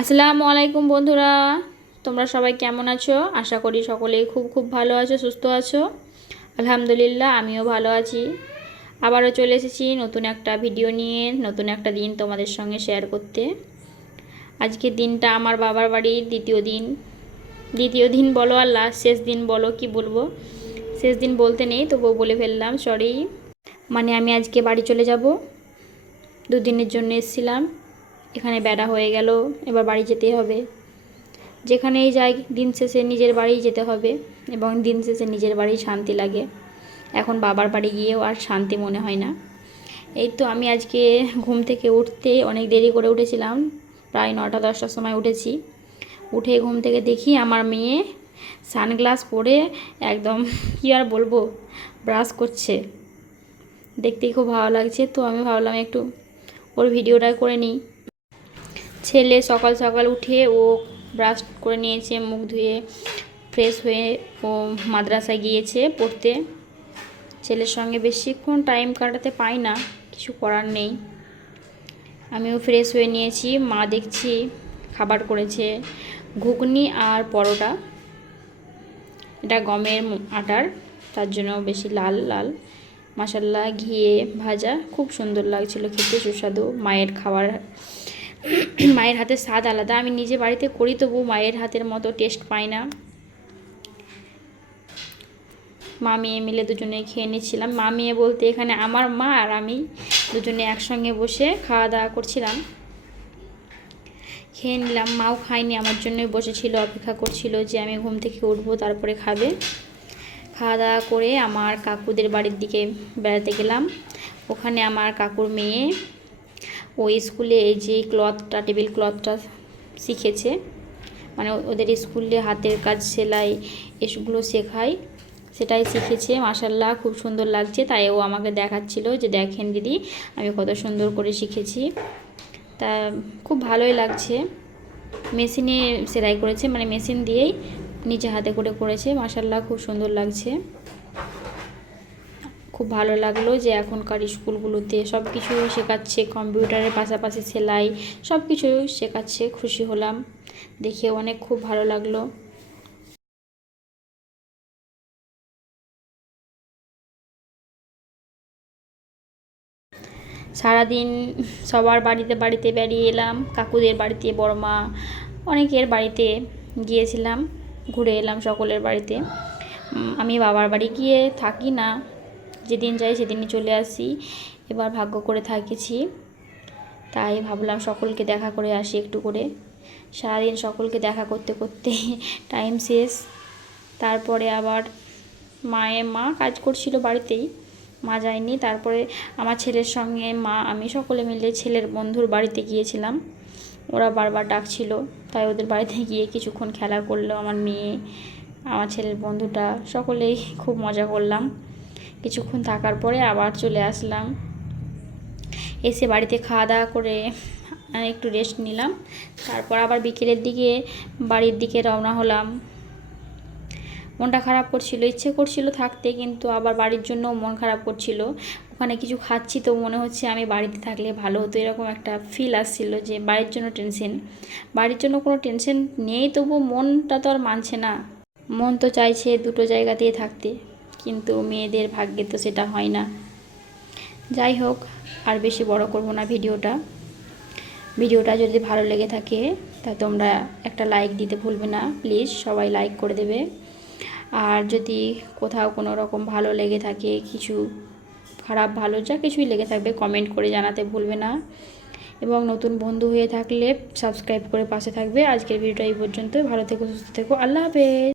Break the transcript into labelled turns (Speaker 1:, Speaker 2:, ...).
Speaker 1: আসসালামু আলাইকুম বন্ধুরা। তোমরা সবাই কেমন আছো? আশা করি সকলেই খুব খুব ভালো আছো, সুস্থ আছো। আলহামদুলিল্লাহ, আমিও ভালো আছি। আবারও চলে এসেছি নতুন একটা ভিডিও নিয়ে, নতুন একটা দিন তোমাদের সঙ্গে শেয়ার করতে। আজকের দিনটা আমার বাবার বাড়ির দ্বিতীয় দিন। দ্বিতীয় দিন বলো আর লাস্ট শেষ দিন বলো কি বলব? শেষ দিন বলতে নেই, তবুও বলে ফেললাম সরি মানে আমি আজকে বাড়ি চলে যাব। দুদিনের জন্য এসেছিলাম। এখানে বেড়া হয়ে গেল, এবার বাড়ি যেতেই হবে। যেখানেই যাই, দিন শেষে নিজের বাড়ি যেতে হবে এবং দিন শেষে নিজের বাড়ি শান্তি লাগে। এখন বাবার বাড়ি গিয়েও আর শান্তি মনে হয় না। এই তো আমি আজকে ঘুম থেকে উঠতে অনেক দেরি করে উঠেছিলাম, প্রায় নটা দশটার সময় উঠেছি। উঠে ঘুম থেকে দেখি আমার মেয়ে সানগ্লাস পরে একদম, কী আর বলব, ব্রাশ করছে। দেখতেই খুব ভালো লাগছে, তো আমি ভাবলাম একটু ওর ভিডিওটা করে নিই। ছেলে সকাল সকাল উঠে ও ব্রাশ করে নিয়েছে, মুখ ধুয়ে ফ্রেশ হয়ে ও মাদ্রাসায় গিয়েছে পড়তে। ছেলের সঙ্গে বেশিক্ষণ টাইম কাটাতে পাই না, কিছু করার নেই। আমিও ফ্রেশ হয়ে নিয়েছি, মা দেখছি খাবার করেছে, ঘুগনি আর পরোটা। এটা গমের আটার, তার জন্য বেশি লাল লাল। মশাল্লা ঘিয়ে ভাজা, খুব সুন্দর লাগছিল খেতে, সুস্বাদু। মায়ের খাবার মায়ের হাতের স্বাদ আলাদা। আমি নিজে বাড়িতে করি তবু মায়ের হাতের মতো টেস্ট পাই না। মা, মেয়ে মিলে দুজনে খেয়ে নিচ্ছিলাম। মা, মেয়ে বলতে এখানে আমার মা আর আমি দুজনে একসঙ্গে বসে খাওয়া দাওয়া করছিলাম। খেয়ে নিলাম। মাও খায়নি, আমার জন্যই বসেছিল, অপেক্ষা করছিল যে আমি ঘুম থেকে উঠবো, তারপরে খাবে। খাওয়া দাওয়া করে আমার কাকুদের বাড়ির দিকে বেড়াতে গেলাম। ওখানে আমার কাকুর মেয়ে ওই স্কুলে এই যে ক্লথটা, টেবিল ক্লথটা শিখেছে। মানে ওদের স্কুলে হাতের কাজ, সেলাই এসবগুলো শেখায়। সেটাই শিখেছে। মাসাল্লাহ খুব সুন্দর লাগছে। তাই ও আমাকে দেখাচ্ছিল যে, দেখেন দিদি, আমি কত সুন্দর করে শিখেছি। তা খুব ভালোই লাগছে। মেশিনে সেলাই করেছে মানে মেশিন দিয়েই নিজে হাতে করে করেছে। মাসাল্লাহ খুব সুন্দর লাগছে। খুব ভালো লাগল যে এখনকার স্কুলগুলোতে সব কিছু শেখাচ্ছে, কম্পিউটারের পাশাপাশি সেলাই, সব কিছু শেখাচ্ছে, খুশি হলাম। দেখে অনেক খুব ভালো লাগল। সারাদিন সবার বাড়িতে বাড়িতে বেরিয়ে এলাম, কাকুদের বাড়িতে বড় মা অনেকের বাড়িতে গিয়েছিলাম, ঘুরে এলাম সকলের বাড়িতে। আমি বাবার বাড়ি গিয়ে থাকি না। যেদিন যাই সেদিনই চলে আসি। এবার ভাগ্য করে থাকেছি। তাই ভাবলাম সকলকে দেখা করে আসি একটু করে। সারাদিন সকলকে দেখা করতে করতে টাইম শেষ। তারপরে আবার মায়ের মা কাজ করছিল বাড়িতেই। মা যায়নি। তারপরে আমার ছেলের সঙ্গে মা, আমি সকলে মিলে ছেলের বন্ধুর বাড়িতে গিয়েছিলাম। ওরা বারবার ডাকছিল। তাই ওদের বাড়িতে গিয়ে কিছুক্ষণ খেলা করল আমার মেয়ে, আমার ছেলের বন্ধুটা। সকলেই খুব মজা করলাম। কিছুক্ষণ থাকার পরে আবার চলে আসলাম। এসে বাড়িতে খাওয়া দাওয়া করে একটু রেস্ট নিলাম। তারপর আবার বিকেলের দিকে বাড়ির দিকে রওনা হলাম। মনটা খারাপ করছিল, ইচ্ছে করছিল থাকতে, কিন্তু আবার বাড়ির জন্য মন খারাপ করছিল। ওখানে কিছু খাচ্ছি তো মনে হচ্ছে আমি বাড়িতে থাকলে ভালো হতো, এরকম একটা ফিল আসছিল যে বাড়ির জন্য টেনশন বাড়ির জন্য কোনো টেনশন নেই তবু মনটা তো আর মানছে না। মন তো চাইছে দুটো জায়গাতেই থাকতে। কিন্তু মেয়েদের ভাগ্যে তো সেটা হয় না। যাই হোক, আর বেশি বড় করব না ভিডিওটা। ভিডিওটা যদি ভালো লেগে থাকে, তা তোমরা একটা লাইক দিতে ভুলবে না প্লিজ সবাই লাইক করে দেবে। আর যদি কোথাও কোনো রকম ভালো লেগে থাকে, কিছু খারাপ ভালো যা কিছুই লেগে থাকবে কমেন্ট করে জানাতে ভুলবে না। এবং নতুন বন্ধু হয়ে থাকলে সাবস্ক্রাইব করে পাশে থাকবে। আজকের ভিডিওটা এই পর্যন্তই। ভালো থেকো, সুস্থ থেকো। আল্লাহ হাফেজ।